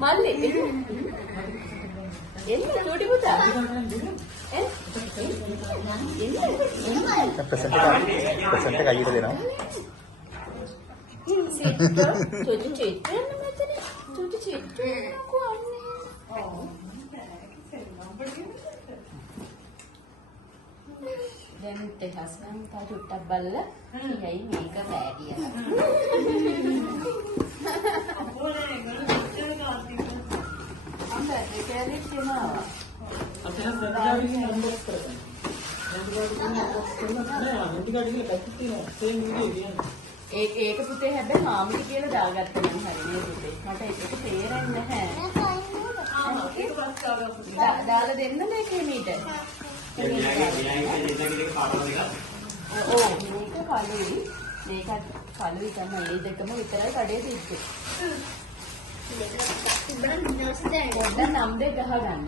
මල්ලි එන්න චූටි පුතා ප්‍රසන්ට් එක අයියට දෙනවා. චූටි චීට් යන්න මෙතන චූටි චීට් දැන් තේහස්නම් තා චුට්ටක් බල්ලා කියයි මේක බෑ කියලා. අම්බේ කැලේ තියෙනවා. අපේ සත්‍යාවින් නම්බර් කරගන්න. ඒක පුතේ හැබැයි මාමිලි කියලා දාගත්ත නම් හරිනේ පුතේ. මට ඒක තේරෙන්නේ නැහැ. ඒක පස්ස දාලා දෙන්න මේකේ මීට. ඔව් මේක කලුයි. මේකත් කලුයි තමයි. මේ දෙකම විතරයි කඩේ තිබ්බේ. පොඩ්ඩක් නම් දෙක ගහ ගන්න.